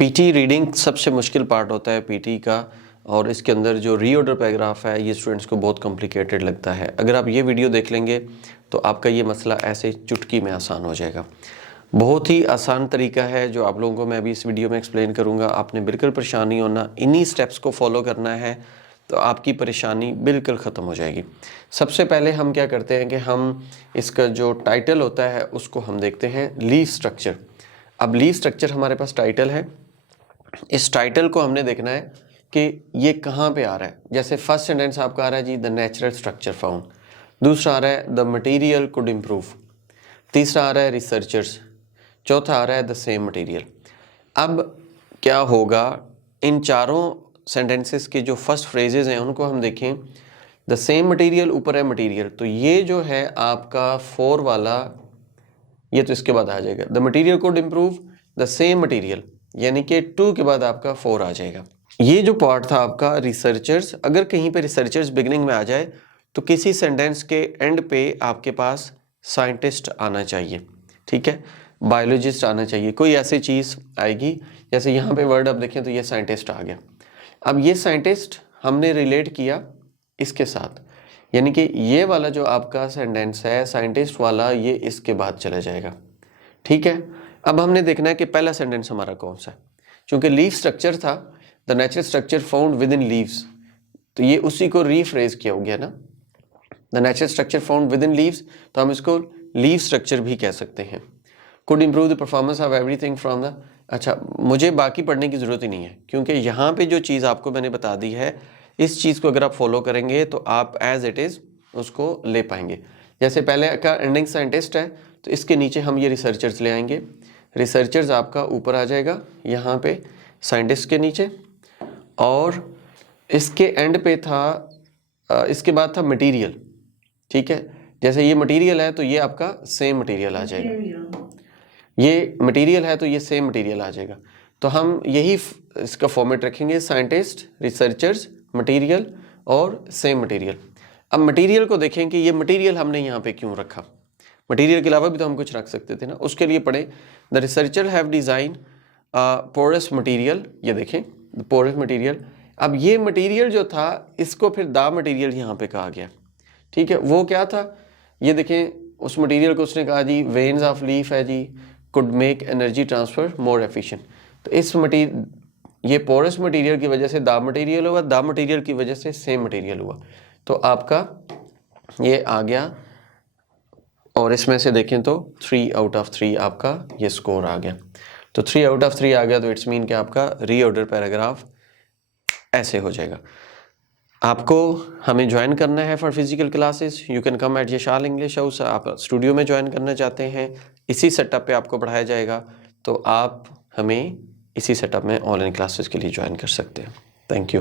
PT reading सबसे मुश्किल part होता है पीटी का, और इसके अंदर जो रीऑर्डर पैराग्राफ है ये स्टूडेंट्स को बहुत कॉम्प्लिकेटेड लगता है। अगर आप ये वीडियो देख लेंगे तो आपका ये मसला ऐसे चुटकी में आसान हो जाएगा। बहुत ही आसान तरीका है जो आप लोगों को मैं अभी इस वीडियो में एक्सप्लेन करूँगा। आपने बिल्कुल परेशान नहीं होना, इन्हीं स्टेप्स को फॉलो करना है तो आपकी परेशानी बिल्कुल ख़त्म हो जाएगी। सबसे पहले हम क्या करते हैं कि हम इसका जो टाइटल होता है उसको हम देखते हैं लीफ स्ट्रक्चर। अब लीफ स्ट्रक्चर हमारे पास टाइटल है, इस टाइटल को हमने देखना है कि ये कहाँ पे आ रहा है। जैसे फर्स्ट सेंटेंस आपका आ रहा है जी द नेचुरल स्ट्रक्चर फाउंड, दूसरा आ रहा है द मटेरियल कुड इम्प्रूव, तीसरा आ रहा है रिसर्चर्स, चौथा आ रहा है द सेम मटेरियल। अब क्या होगा, इन चारों सेंटेंसेस के जो फर्स्ट फ्रेजेस हैं उनको हम देखें। द सेम मटेरियल ऊपर है मटेरियल, तो ये जो है आपका 4 वाला ये तो इसके बाद आ जाएगा। The material could improve the same material, यानी कि 2 के बाद आपका 4 आ जाएगा। ये जो पार्ट था आपका रिसर्चर्स, अगर कहीं पे रिसर्चर्स बिगिनिंग में आ जाए तो किसी सेंटेंस के एंड पे आपके पास साइंटिस्ट आना चाहिए, ठीक है, बायोलॉजिस्ट आना चाहिए, कोई ऐसी चीज़ आएगी। जैसे यहाँ पे वर्ड आप देखें तो ये साइंटिस्ट आ गया। अब ये साइंटिस्ट हमने रिलेट किया इसके साथ, यानी कि ये वाला जो आपका सेंटेंस है साइंटिस्ट वाला ये इसके बाद चला जाएगा, ठीक है। अब हमने देखना है कि पहला सेंटेंस हमारा कौन सा है। चूंकि लीफ स्ट्रक्चर था the natural structure found with in leaves, तो ये उसी को रीफ्रेज किया हो गया ना, the natural structure found with in leaves, तो हम इसको लीफ स्ट्रक्चर भी कह सकते हैं। Could improve the performance of everything from the, अच्छा मुझे बाकी पढ़ने की ज़रूरत ही नहीं है क्योंकि यहाँ पे जो चीज़ आपको मैंने बता दी है इस चीज़ को अगर आप फॉलो करेंगे तो आप एज इट इज़ उसको ले पाएंगे। जैसे पहले का एंडिंग साइंटिस्ट है तो इसके नीचे हम ये रिसर्चर्स ले आएंगे, रिसर्चर्स आपका ऊपर आ जाएगा यहाँ पे साइंटिस्ट के नीचे, और इसके एंड पे था इसके बाद था मटेरियल, ठीक है। जैसे ये मटेरियल है तो ये आपका सेम मटेरियल आ जाएगा, ये मटेरियल है तो ये सेम मटेरियल आ जाएगा। तो हम यही इसका फॉर्मेट रखेंगे, साइंटिस्ट, रिसर्चर्स, मटेरियल और सेम मटेरियल। अब मटेरियल को देखें कि ये मटेरियल हमने यहाँ पे क्यों रखा, मटेरियल के अलावा भी तो हम कुछ रख सकते थे ना। उसके लिए पढ़े the researcher have design porous material, ये देखें पोरस मटेरियल। अब ये मटेरियल जो था इसको फिर द मटेरियल यहाँ पे कहा गया, ठीक है। वो क्या था ये देखें, उस मटेरियल को उसने कहा जी वेन्स ऑफ लीफ है जी, could make energy transfer more efficient. तो इस मटेरियल ये पोरस मटेरियल की वजह से द मटेरियल हुआ, द मटेरियल की वजह से सेम मटेरियल हुआ, तो आपका ये आ गया। और इसमें से देखें तो 3 आउट ऑफ 3 आपका ये स्कोर आ गया। तो 3 आउट ऑफ 3 आ गया तो इट्स मीन कि आपका रीऑर्डर पैराग्राफ ऐसे हो जाएगा। आपको हमें ज्वाइन करना है for physical classes, you can come at Yashal English house. आप स्टूडियो में ज्वाइन करना चाहते हैं, इसी सेटअप पे आपको पढ़ाया जाएगा, तो आप हमें इसी सेटअप में ऑनलाइन क्लासेस के लिए ज्वाइन कर सकते हैं। Thank you.